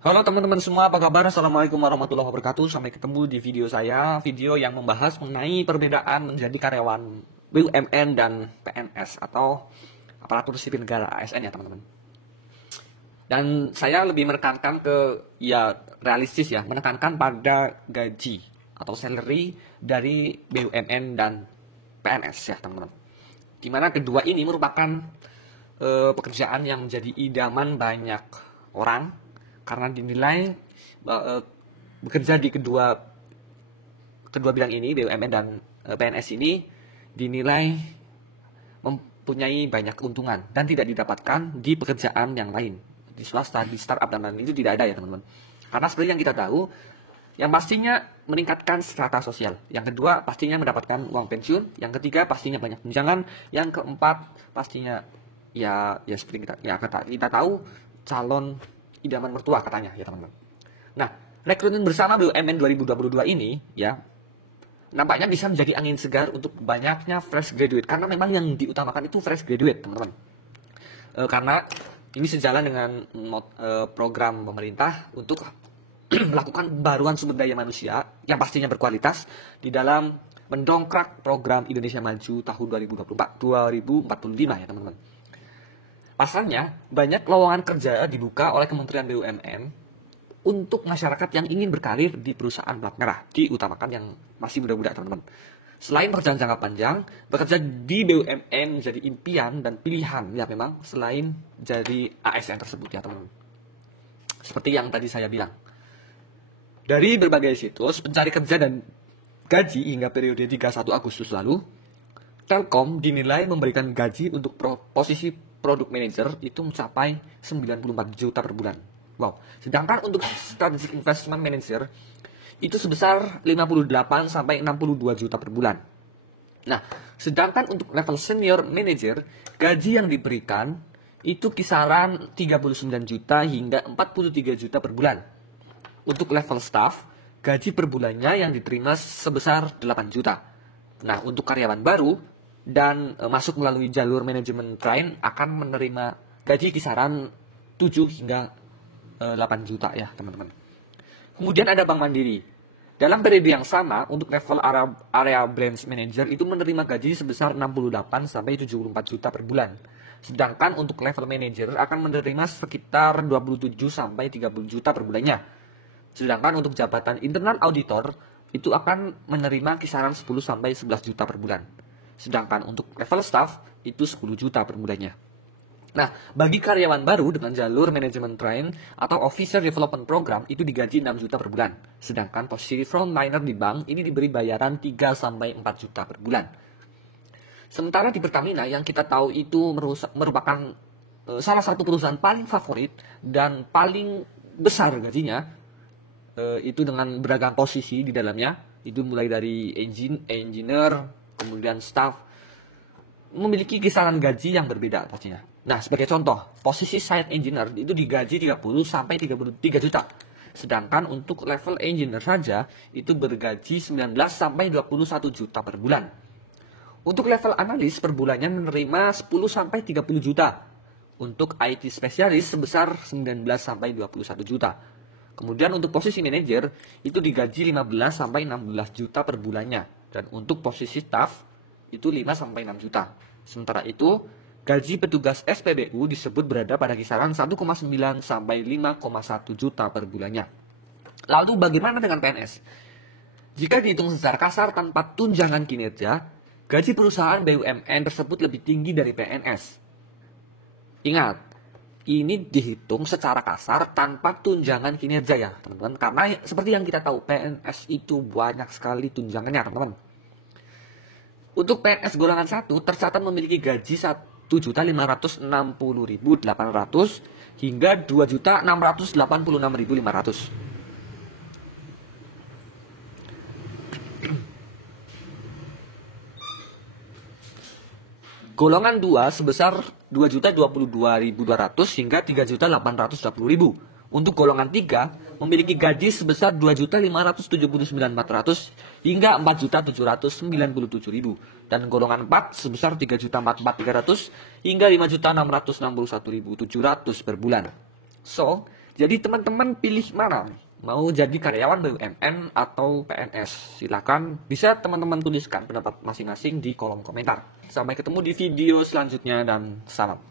Halo teman-teman semua, apa kabar? Assalamualaikum warahmatullahi wabarakatuh. Sampai ketemu di video saya, video yang membahas mengenai perbedaan menjadi karyawan BUMN dan PNS atau aparatur sipil negara ASN ya teman-teman. Dan saya lebih menekankan ke realistis ya, menekankan pada gaji atau salary dari BUMN dan PNS ya teman-teman. Dimana kedua ini merupakan pekerjaan yang menjadi idaman banyak orang karena dinilai bekerja di kedua bidang ini, BUMN dan PNS ini dinilai mempunyai banyak keuntungan dan tidak didapatkan di pekerjaan yang lain, di swasta, di startup dan lain itu tidak ada ya teman-teman. Karena seperti yang kita tahu, yang pastinya meningkatkan strata sosial, yang kedua pastinya mendapatkan uang pensiun, yang ketiga pastinya banyak tunjangan, yang keempat pastinya ya seperti kita tahu calon idaman mertua katanya ya teman-teman. Nah, rekrutmen bersama BUMN 2022 ini ya nampaknya bisa menjadi angin segar untuk banyaknya fresh graduate, karena memang yang diutamakan itu fresh graduate teman-teman. Karena ini sejalan dengan program pemerintah untuk melakukan pembaruan sumber daya manusia yang pastinya berkualitas di dalam mendongkrak program Indonesia Maju tahun 2045 ya teman-teman. Pasalnya, banyak lowongan kerja dibuka oleh Kementerian BUMN untuk masyarakat yang ingin berkarir di perusahaan plat merah, diutamakan yang masih muda-muda teman-teman. Selain pekerjaan jangka panjang, bekerja di BUMN menjadi impian dan pilihan ya memang selain jadi ASN tersebut ya teman-teman. Seperti yang tadi saya bilang. Dari berbagai situs pencari kerja dan gaji hingga periode 31 Agustus lalu, Telkom dinilai memberikan gaji untuk posisi product manager itu mencapai 94 juta per bulan. Wow. Sedangkan untuk strategic investment manager itu sebesar 58 sampai 62 juta per bulan. Nah, sedangkan untuk level senior manager, gaji yang diberikan itu kisaran 39 juta hingga 43 juta per bulan. Untuk level staff, gaji per bulannya yang diterima sebesar 8 juta. Nah, untuk karyawan baru dan masuk melalui jalur manajemen train akan menerima gaji kisaran 7 hingga 8 juta ya teman-teman. Kemudian ada Bank Mandiri. Dalam periode yang sama untuk level area branch manager itu menerima gaji sebesar 68 sampai 74 juta per bulan. Sedangkan untuk level manager akan menerima sekitar 27 sampai 30 juta per bulannya. Sedangkan untuk jabatan internal auditor itu akan menerima kisaran 10 sampai 11 juta per bulan. Sedangkan untuk level staff itu 10 juta per bulannya. Nah, bagi karyawan baru dengan jalur manajemen train atau officer development program itu digaji 6 juta per bulan. Sedangkan posisi frontliner di bank ini diberi bayaran 3 sampai 4 juta per bulan. Sementara di Pertamina yang kita tahu itu merupakan salah satu perusahaan paling favorit dan paling besar gajinya, itu dengan beragam posisi di dalamnya, itu mulai dari engineer, kemudian staff, memiliki kisaran gaji yang berbeda pastinya. Nah, sebagai contoh, posisi site engineer itu digaji 30 sampai 33 juta. Sedangkan untuk level engineer saja itu bergaji 19 sampai 21 juta per bulan. Untuk level analis per bulannya menerima 10 sampai 30 juta. Untuk IT spesialis sebesar 19 sampai 21 juta. Kemudian untuk posisi manajer itu digaji 15 sampai 16 juta per bulannya. Dan untuk posisi staff itu 5 sampai 6 juta. Sementara itu, gaji petugas SPBU disebut berada pada kisaran 1,9 sampai 5,1 juta per bulannya. Lalu bagaimana dengan PNS? Jika dihitung secara kasar tanpa tunjangan kinerja, gaji perusahaan BUMN tersebut lebih tinggi dari PNS. Ingat, ini dihitung secara kasar tanpa tunjangan kinerja ya teman-teman. Karena seperti yang kita tahu, PNS itu banyak sekali tunjangannya teman-teman. Untuk PNS golongan 1 tercatat memiliki gaji 1.560.800 hingga 2.686.500. Golongan 2 sebesar 2.022.200 hingga 3.820.000. Untuk golongan 3 memiliki gaji sebesar 2.579.400 hingga 4.797.000. Dan golongan 4 sebesar 3.044.300 hingga 5.661.700 per bulan. So, Jadi teman-teman pilih mana? Mau jadi karyawan BUMN atau PNS? Silakan bisa teman-teman tuliskan pendapat masing-masing di kolom komentar. Sampai ketemu di video selanjutnya dan salam.